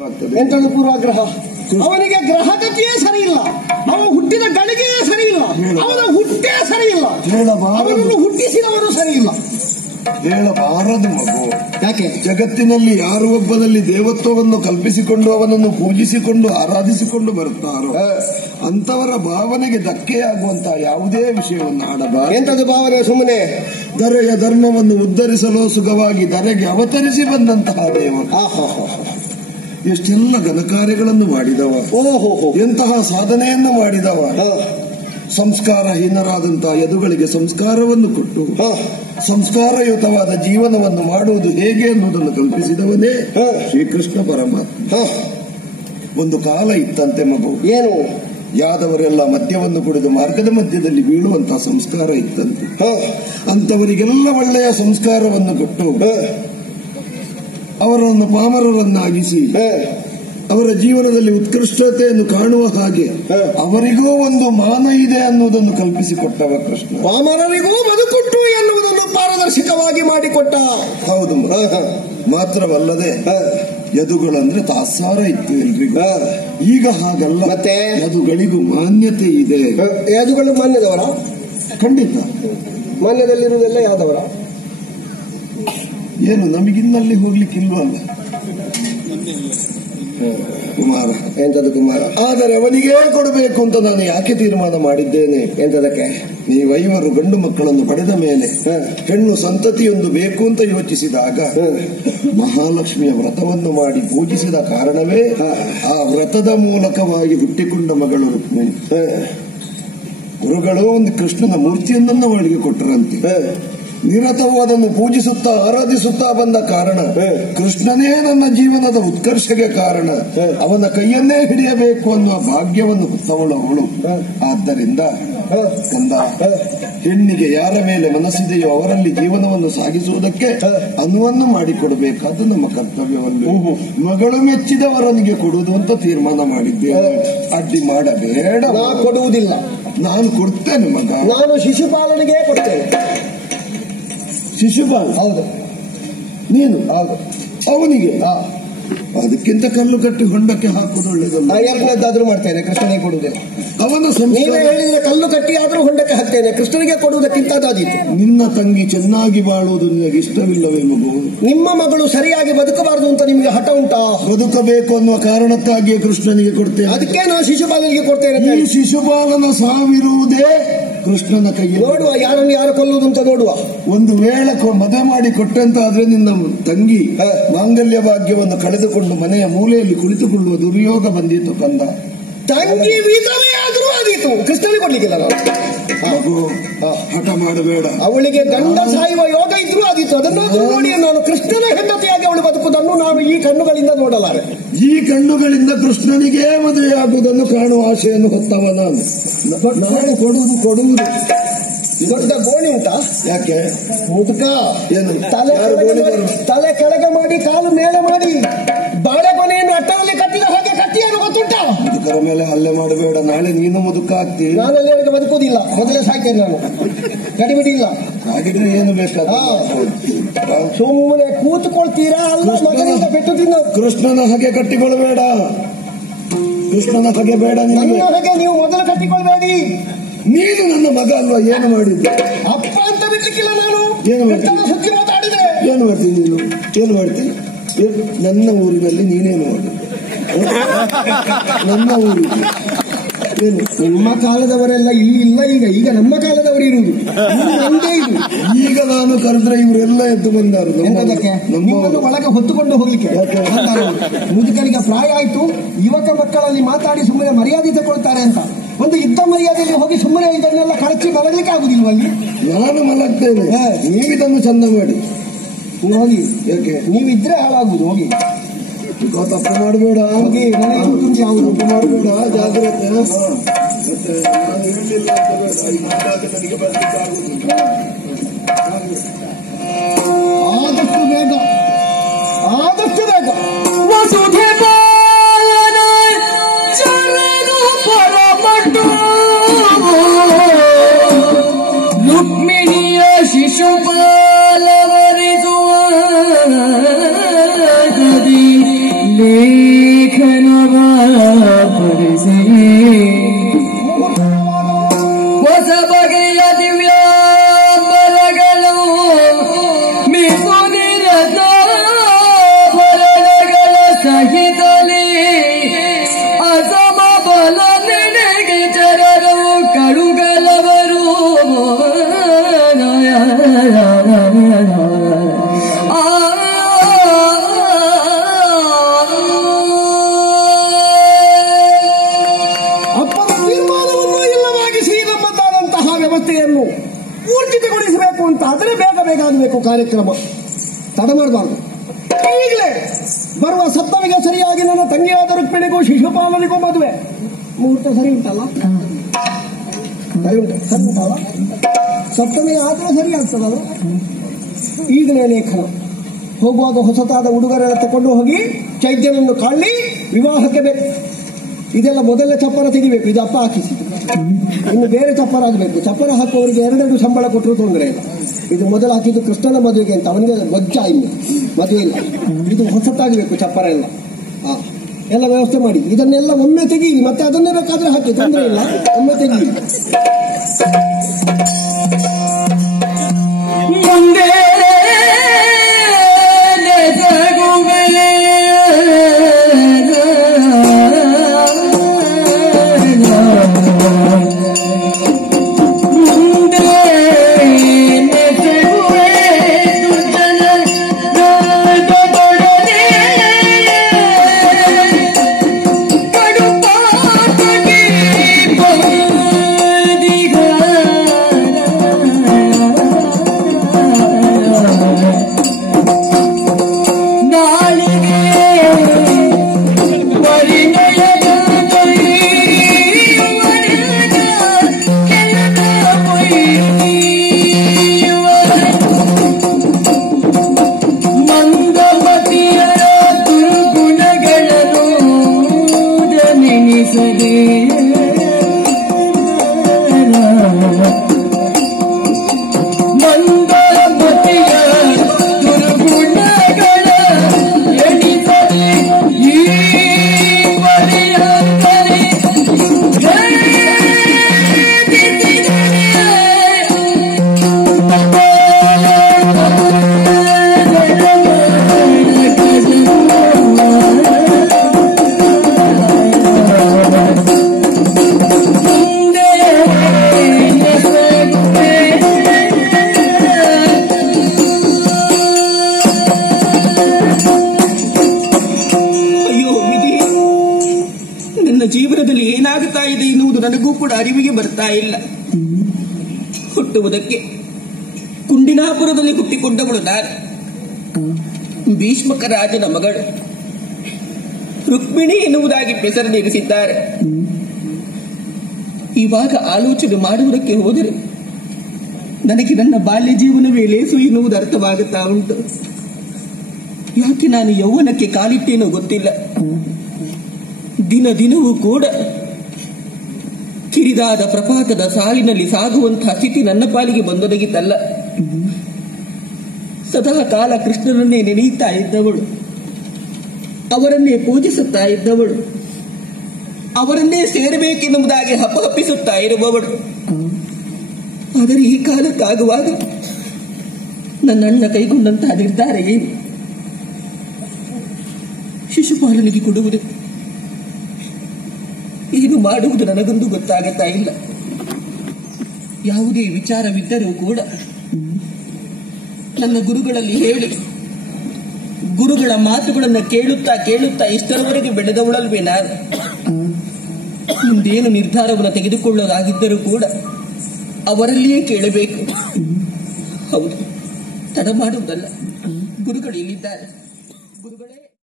ಆಗ್ತದೆ. ಎಂತದು ಪೂರ್ವಾಗ್ರಹ? ಅವನಿಗೆ ಗ್ರಹಗತಿಯೇ ಸರಿ ಇಲ್ಲ ಅವನು ಹುಟ್ಟಿದ ಗಳಿಗೆಯೇ ಸರಿ ಇಲ್ಲ ಅವನ ಹುಟ್ಟೇ ಸರಿ ಇಲ್ಲ ಅವನನ್ನು ಹುಟ್ಟಿಸಿದವನು ಸರಿ ಇಲ್ಲ ಹೇಳಬಾರದು ಮಗು. ಯಾಕೆ? ಜಗತ್ತಿನಲ್ಲಿ ಯಾರು ಒಬ್ಬನಲ್ಲಿ ದೇವತ್ವವನ್ನು ಕಲ್ಪಿಸಿಕೊಂಡು ಅವನನ್ನು ಪೂಜಿಸಿಕೊಂಡು ಆರಾಧಿಸಿಕೊಂಡು ಬರುತ್ತಾರೋ ಅಂತವರ ಭಾವನೆಗೆ ಧಕ್ಕೆಯಾಗುವಂತಹ ಯಾವುದೇ ವಿಷಯವನ್ನು ಆಡಬಾರದು ಎಂತದ ಭಾವನೆ ಸುಮ್ಮನೆ? ದರೆಯ ಧರ್ಮವನ್ನು ಉದ್ಧರಿಸಲು ಸುಖವಾಗಿ ದರೆಗೆ ಅವತರಿಸಿ ಬಂದಂತಹ ದೇವ ಆಹಾ. ಎಷ್ಟೆಲ್ಲ ಘನಕಾರ್ಯಗಳನ್ನು ಮಾಡಿದವ? ಓಹೋ ಎಂತಹ ಸಾಧನೆಯನ್ನು ಮಾಡಿದವ? ಸಂಸ್ಕಾರಹೀನರಾದಂತಹ ಯದುಗಳಿಗೆ ಸಂಸ್ಕಾರವನ್ನು ಕೊಟ್ಟು ಸಂಸ್ಕಾರಯುತವಾದ ಜೀವನವನ್ನು ಮಾಡುವುದು ಹೇಗೆ ಅನ್ನುವುದನ್ನು ಕಲ್ಪಿಸಿದವನೇ. ಶ್ರೀಕೃಷ್ಣ ಪರಮಾತ್ಮ. ಒಂದು ಕಾಲ ಇತ್ತಂತೆ ಮಗು ಏನು? ಯಾದವರೆಲ್ಲ ಮದ್ಯವನ್ನು ಕುಡಿದು ಮಾರ್ಗದ ಮಧ್ಯದಲ್ಲಿ ಬೀಳುವಂತಹ ಸಂಸ್ಕಾರ ಇತ್ತಂತೆ. ಅಂತವರಿಗೆಲ್ಲ ಒಳ್ಳೆಯ ಸಂಸ್ಕಾರವನ್ನು ಕೊಟ್ಟು ಅವರನ್ನು ಪಾಮರರನ್ನಾಗಿಸಿ. ಅವರ ಜೀವನದಲ್ಲಿ ಉತ್ಕೃಷ್ಟತೆಯನ್ನು ಕಾಣುವ ಹಾಗೆ ಅವರಿಗೂ ಒಂದು ಮಾನ ಇದೆ ಅನ್ನುವುದನ್ನು ಕಲ್ಪಿಸಿಕೊಟ್ಟವ ಕೃಷ್ಣ. ಪಾಮರರಿಗೂ ಬದುಕುಟ್ಟು ಎನ್ನುವುದನ್ನು ಪಾರದರ್ಶಕವಾಗಿ ಮಾಡಿಕೊಟ್ಟ. ಹೌದು ಮಾತ್ರವಲ್ಲದೆ ಯದುಗಳಂದ್ರೆ ತಾಸಾರ ಇತ್ತು ಎಲ್ರಿಗೂ. ಈಗ ಹಾಗಲ್ಲ. ಮತ್ತೆ? ಯದುಗಳಿಗೂ ಮಾನ್ಯತೆ ಇದೆ. ಯದುಗಳು ಮಾನ್ಯದವರ? ಖಂಡಿತ. ಮಾನ್ಯದಲ್ಲಿರುವುದೆಲ್ಲ ಯಾದವರ ಏನು ನಮಗಿನ್ನಲ್ಲಿ ಹೋಗ್ಲಿಕ್ಕಿಲ್ವಲ್ಲ ಕುಮಾರ ಎಂತದ ಕುಮಾರ? ಆದರೆ ಅವನಿಗೆ ಕೊಡಬೇಕು ಅಂತ ನಾನು ಯಾಕೆ ತೀರ್ಮಾನ ಮಾಡಿದ್ದೇನೆ? ಎಂತದಕ್ಕೆ? ನೀವೈವರು ಗಂಡು ಮಕ್ಕಳನ್ನು ಪಡೆದ ಮೇಲೆ ಹೆಣ್ಣು ಸಂತತಿಯೊಂದು ಬೇಕು ಅಂತ ಯೋಚಿಸಿದಾಗ ಮಹಾಲಕ್ಷ್ಮಿಯ ವ್ರತವನ್ನು ಮಾಡಿ ಪೂಜಿಸಿದ ಕಾರಣವೇ ಆ ವ್ರತದ ಮೂಲಕವಾಗಿ ಹುಟ್ಟಿಕೊಂಡ ಮಗಳು ರುಕ್ಮಿಣಿ. ಗುರುಗಳು ಒಂದು ಕೃಷ್ಣನ ಮೂರ್ತಿಯೊಂದನ್ನು ಅವಳಿಗೆ ಕೊಟ್ಟರಂತೆ. ನಿರತವು ಅದನ್ನು ಪೂಜಿಸುತ್ತಾ ಆರಾಧಿಸುತ್ತಾ ಬಂದ ಕಾರಣ ಕೃಷ್ಣನೇ ನನ್ನ ಜೀವನದ ಉತ್ಕರ್ಷಕ್ಕೆ ಕಾರಣ. ಅವನ ಕೈಯನ್ನೇ ಹಿಡಿಯಬೇಕು ಅನ್ನುವ ಭಾಗ್ಯವನ್ನು ಅವಳು ಆದ್ದರಿಂದ ಕಂದ ಹೆಣ್ಣಿಗೆ ಯಾರ ಮೇಲೆ ಮನಸ್ಸಿದೆಯೋ ಅವರಲ್ಲಿ ಜೀವನವನ್ನು ಸಾಗಿಸುವುದಕ್ಕೆ ಅನುವನ್ನು ಮಾಡಿಕೊಡಬೇಕಾದ ನಮ್ಮ ಕರ್ತವ್ಯವನ್ನು ಮಗಳು ಮೆಚ್ಚಿದವರನಿಗೆ ಕೊಡುವುದು ಅಂತ ತೀರ್ಮಾನ ಮಾಡಿದ್ದೆ ಅಡ್ಡಿ ಮಾಡಬೇಡ. ಕೊಡುವುದಿಲ್ಲ. ನಾನು ಕೊಡ್ತೇನೆ ಮಗ. ನಾನು ಶಿಶುಪಾಲನೆಗೆ ಕೊಡ್ತೇನೆ. ಶಿಶುಪಾಲ ಹೌದು. ನೀನು? ಹೌದು. ಅವನಿಗೆ? ಅದಕ್ಕಿಂತ ಕಲ್ಲು ಕಟ್ಟಿ ಹೊಂಡಕ್ಕೆ ಹಾಕುವುದು ಒಳ್ಳೆಯದಲ್ಲ. ಎರಡನೇದಾದ್ರೂ ಮಾಡ್ತೇನೆ ಕೃಷ್ಣನಿಗೆ ಕೊಡುವುದಿಲ್ಲ ಅವನ ನೀವೇ ಹೇಳಿದ್ರೆ ಕಲ್ಲು ಕಟ್ಟಿ ಆದ್ರೂ ಹೊಂಡಕ್ಕೆ ಹಾಕ್ತೇನೆ ಕೃಷ್ಣನಿಗೆ ಕೊಡುವುದಕ್ಕಿಂತ ಅದಾದೀತು. ನಿನ್ನ ತಂಗಿ ಚೆನ್ನಾಗಿ ಬಾಳುವುದು ನಿನಗೆ ಇಷ್ಟವಿಲ್ಲವೇ ಮಗು ನಿಮ್ಮ ಮಗಳು ಸರಿಯಾಗಿ ಬದುಕಬಾರದು ಅಂತ ನಿಮಗೆ ಹಠ ಉಂಟಾ? ಬದುಕಬೇಕು ಅನ್ನುವ ಕಾರಣಕ್ಕಾಗಿಯೇ ಕೃಷ್ಣನಿಗೆ ಕೊಡ್ತೇನೆ. ಅದಕ್ಕೆ ನಾನು ಶಿಶುಪಾಲನಿಗೆ ಕೊಡ್ತೇನೆ ಈ. ಶಿಶುಪಾಲನ ಸಾವಿರುವುದೇ ಕೃಷ್ಣನ ಕೈ ನೋಡುವ ಯಾರನ್ನು ಯಾರು ಕೊಲ್ಲುವುದು ಅಂತ ನೋಡುವ. ಒಂದು ವೇಳೆ ಮದ ಮದುವೆ ಮಾಡಿ ಕೊಟ್ಟಂತಾದ್ರೆ ನಿನ್ನ ತಂಗಿ ಮಾಂಗಲ್ಯ ಭಾಗ್ಯವನ್ನು ಕಳೆದುಕೊಂಡು ಮನೆಯ ಮೂಲೆಯಲ್ಲಿ ಕುಳಿತುಕೊಳ್ಳುವ ದುರ್ಯೋಗ ಬಂದಿತ್ತು ಕಂದ. ತಂಗಿ ಆದ್ರೂ ಆದೀತು ಕೃಷ್ಣನಿಗೆ ಕೊಡ್ಲಿಕ್ಕಿಲ್ಲ ನಾವು. ಹಠ ಮಾಡಬೇಡ. ಅವಳಿಗೆ ಗಂಡ ಸಾಯುವ ಯೋಗ ಆದೀತು ಅದನ್ನಾದ್ರೂ ನೋಡಿ ನಾನು ಕೃಷ್ಣನ ಹೆಂಡತಿಯಾಗಿ ಅವಳು ಬದುಕುವುದನ್ನು ನಾನು ಈ ಕಣ್ಣುಗಳಿಂದ ನೋಡಲಾರೆ. ಈ ಕಣ್ಣುಗಳಿಂದ ಕೃಷ್ಣನಿಗೆ ಮದುವೆಯಾಗುವುದನ್ನು ಕಾಣುವ ಆಶೆಯನ್ನು ಹೊತ್ತವ ನಾನು. ನಾನು ಕೊಡುವುದು ಕೊಡುವುದು. ದೊಡ್ಡ ಗೋಣಿ ಉಂಟಾ? ಯಾಕೆ? ಮುದುಕ. ಏನು? ತಲೆ ತಲೆ ಕೆಳಗೆ ಮಾಡಿ ಕಾಲು ಮೇಲೆ ಮಾಡಿ. ಬಾಳೆಗೊನೆಯನ್ನು ಅಟ್ಟದಲ್ಲಿ ಕಟ್ಟಿದ ಹಾಗೆ ಕಟ್ಟಿಯನ್ನು ಗೊತ್ತುಂಟ? ಮುದುಕರ ಮೇಲೆ ಹಲ್ಲೆ ಮಾಡಬೇಡ. ನಾಳೆ ನೀನು ಮುದುಕ ಆಗ್ತೀನಿ ನಾನು ಅಲ್ಲಿವರೆಗೆ ಬದುಕುವುದಿಲ್ಲ. ಮೊದಲೇ ಸಾಕೇನು ನಾನು. ಗಡಿಬಿಡಿ ಇಲ್ಲ ಹಾಗಿದ್ರೆ ಏನು ಬೇಕಾದ ಸುಮ್ಮನೆ ಕೂತ್ಕೊಳ್ತೀರಾ? ಅಲ್ಲ ಕೃಷ್ಣನ- ಮಗನಿಂದ ಪೆಟ್ಟು ತಿನ್ನ. ಕೃಷ್ಣನ ಹಾಗೆ ಕಟ್ಟಿಕೊಳ್ಳಬೇಡ. ಕೃಷ್ಣನ ಹಾಗೆ ಬೇಡ ನಿಮಗೆ ಹಾಗೆ ನೀವು ಮೊದಲು ಕಟ್ಟಿಕೊಳ್ಬೇಡಿ. ನೀನು ನನ್ನ ಮಗ ಅಲ್ವಾ? ಏನು ಮಾಡಿದ್ದೆ? ಅಪ್ಪ ಅಂತ ಬಿಡ್ಲಿಕ್ಕಿಲ್ಲ ನಾನು. ಏನು ಮಾಡ್ತೀನಿ? ಕೃಷ್ಣನ ಸುದ್ದಿ ಮಾತಾಡಿದೆ ಏನು ಮಾಡ್ತೀನಿ ನೀನು? ಏನು ಮಾಡ್ತೀನಿ ನನ್ನ ಊರಿನಲ್ಲಿ ನೀನೇನು ಮಾಡಿದ್ದೆ ನನ್ನ ಊರಿಗೆ ಏನು ನಿಮ್ಮ ಕಾಲದವರೆಲ್ಲ ಇಲ್ಲಿ ಇಲ್ಲ ಈಗ ಈಗ ನಮ್ಮ ಕಾಲದವರು ಇರುವುದು. ಇದು ಈಗ ನಾನು ಕರೆದ್ರೆ ಇವರೆಲ್ಲ ಎದ್ದು ಬಂದರು. ನಿಮ್ಮನ್ನು ಒಳಗೆ ಹೊತ್ತುಕೊಂಡು ಹೋಗ್ಲಿಕ್ಕೆ. ಮುದುಕನಿಗೆ ಪ್ರಾಯ ಆಯ್ತು ಯುವಕ ಮಕ್ಕಳಲ್ಲಿ ಮಾತಾಡಿ ಸುಮ್ಮನೆ ಮರ್ಯಾದೆ ತಗೊಳ್ತಾರೆ ಅಂತ. ಒಂದು ಯುದ್ಧ ಮರ್ಯಾದೆಯಲ್ಲಿ ಹೋಗಿ ಸುಮ್ಮನೆ ಇದನ್ನೆಲ್ಲ ಕಳಚಿ ಮಲಗಲಿಕ್ಕೆ ಆಗುದಿಲ್ವ ಅಲ್ಲಿ? ನಾನು ಮಲಗ್ತೇನೆ. ನೀವಿದನ್ನು ಚಂದ ಮಾಡಿ. ಹೋಗಿ. ನೀವಿದ್ರೆ ಹಾಳಾಗುದು ಹೋಗಿ. ತಪ್ಪು ಮಾಡಬೇಡ ಹೋಗಿ ನನಗೆ ಗೊತ್ತುಂಟು ಯಾವುದು ತಪ್ಪು ಮಾಡಬೇಡ ಜಾಗ್ರತೆ ಹಾ. ಮತ್ತೆ ನಾನು ಹೇಳಲಿಲ್ಲ ಅಂತ ಬೇಡ ಈಗ ಇದ್ದಾಗ ನನಗೆ ಬರ್ಲಿಕ್ಕೆ ಆಗುದಿಲ್ಲ ಆದಷ್ಟು ಬೇಗ ಆದಷ್ಟು ಬೇಗ ಊರ್ಜಿತಗೊಳಿಸಬೇಕು ಅಂತ ಆದರೆ ಬೇಗ ಬೇಗ ಆಗಬೇಕು ಕಾರ್ಯಕ್ರಮ. ತಡ ಮಾಡಬಾರ್ದು. ಈಗಲೇ ಬರುವ ಸಪ್ತಮಿಗೆ ಸರಿಯಾಗಿ ನನ್ನ ತಂಗಿಯಾದ ರುಕ್ಮಿಣಿಗೂ ಶಿಶುಪಾಲನಿಗೂ ಮದುವೆ. ಮುಹೂರ್ತ ಸರಿ ಉಂಟಲ್ಲ? ಸರಿ ಸರಿ ಆದ್ರೆ ಸರಿ ಆಗ್ತದಲ್ಲ ಈಗಲೇ ಲೇಖನ. ಹೋಗುವಾಗ ಹೊಸತಾದ ಉಡುಗೊರೆಲ್ಲ ತಕೊಂಡು ಹೋಗಿ ಚೈತ್ಯನನ್ನು ಕಾಳಿ ವಿವಾಹಕ್ಕೆ ಬೇಕು ಇದೆಲ್ಲ ಮೊದಲನೇ ಚಪ್ಪರ ತೆಗಿಬೇಕು. ಇದು ಅಪ್ಪ ಹಾಕಿಸಿ ಇನ್ನು ಬೇರೆ ಚಪ್ಪರ ಆಗಬೇಕು. ಚಪ್ಪರ ಹಾಕುವವರಿಗೆ ಎರಡೆರಡು ಸಂಬಳ ಕೊಟ್ಟರು ತೊಂದರೆ ಇದು ಮೊದಲು ಹಾಕಿದ್ದು ಕೃಷ್ಣನ ಮದುವೆಗೆ ಅಂತ. ಅವನಿಗೆ ಬಜ್ಜ ಇನ್ನು. ಮದುವೆ ಇಲ್ಲ. ಇದು ಹೊಸತಾಗಬೇಕು ಚಪ್ಪರ ಎಲ್ಲ. ಆ, ಎಲ್ಲ ವ್ಯವಸ್ಥೆ ಮಾಡಿ. ಇದನ್ನೆಲ್ಲ ಒಮ್ಮೆ ತೆಗೀರಿ. ಮತ್ತೆ ಅದನ್ನೇ ಬೇಕಾದ್ರೆ ಹಾಕಿ. ತೊಂದರೆ ಇಲ್ಲ. ಒಮ್ಮೆ ತೆಗೀರಿ. ನನ್ನ ಜೀವನದಲ್ಲಿ ಏನಾಗುತ್ತಾ ಇದೆ ಎನ್ನುವುದು ನನಗೂ ಕೂಡ ಅರಿವಿಗೆ ಬರ್ತಾ ಇಲ್ಲ. ಹುಟ್ಟುವುದಕ್ಕೆ ಕುಂಡಿನಾಪುರದಲ್ಲಿ ಹುಟ್ಟಿಕೊಂಡವಳು ನಾನು. ಭೀಷ್ಮಕ ರಾಜನ ಮಗಳು. ರುಕ್ಮಿಣಿ ಎನ್ನುವುದಾಗಿ ಹೆಸರನ್ನಿರಿಸಿದ್ದಾರೆ ಇವಾಗ ಆಲೋಚನೆ ಮಾಡುವುದಕ್ಕೆ ಹೋದರೆ ನನಗೆ ನನ್ನ ಬಾಲ್ಯ ಜೀವನವೇ ಲೇಸು ಎನ್ನುವುದು ಅರ್ಥವಾಗುತ್ತಾ ಉಂಟು. ಯಾಕೆ ನಾನು ಯೌವನಕ್ಕೆ ಕಾಲಿಟ್ಟೇನೋ ಗೊತ್ತಿಲ್ಲ. ದಿನ ದಿನವೂ ಕೂಡ ಕಿರಿದಾದ ಪ್ರಪಾತದ ಸಾಲಿನಲ್ಲಿ ಸಾಗುವಂತಹ ಸ್ಥಿತಿ ನನ್ನ ಪಾಲಿಗೆ ಬಂದೊದಗಿತಲ್ಲ. ಸದಾ ಕಾಲ ಕೃಷ್ಣನನ್ನೇ ನೆನೆಯುತ್ತಾ ಇದ್ದವಳು. ಅವರನ್ನೇ ಪೂಜಿಸುತ್ತಾ ಇದ್ದವಳು. ಅವರನ್ನೇ ಸೇರಬೇಕೆನ್ನುವುದಾಗಿ ಹಪ್ಪಹಪ್ಪಿಸುತ್ತಾ ಇರುವವಳು. ಆದರೆ ಈ ಕಾಲಕ್ಕಾಗುವಾಗ ನನ್ನಣ್ಣ ಕೈಗೊಂಡಂತಹ ನಿರ್ಧಾರ ಏನು? ಶಿಶುಪಾಲನಿಗೆ ಕೊಡುವುದು ಏನು ಮಾಡುವುದು ನನಗೊಂದು ಗೊತ್ತಾಗುತ್ತಾ ಇಲ್ಲ. ಯಾವುದೇ ವಿಚಾರವಿದ್ದರೂ ಕೂಡ ನನ್ನ ಗುರುಗಳಲ್ಲಿ ಹೇಳಿ, ಗುರುಗಳ ಮಾತುಗಳನ್ನು ಕೇಳುತ್ತಾ ಕೇಳುತ್ತಾ ಇಷ್ಟರವರೆಗೆ ಬೆಳೆದವಳಲ್ವೇ ನಾನು? ಮುಂದೇನು ನಿರ್ಧಾರವನ್ನು ತೆಗೆದುಕೊಳ್ಳೋದಾಗಿದ್ದರೂ ಕೂಡ ಅವರಲ್ಲಿಯೇ ಕೇಳಬೇಕು. ಹೌದು, ತಡ ಮಾಡುವುದಲ್ಲ. ಗುರುಗಳು ಇಲ್ಲಿದ್ದಾರೆ.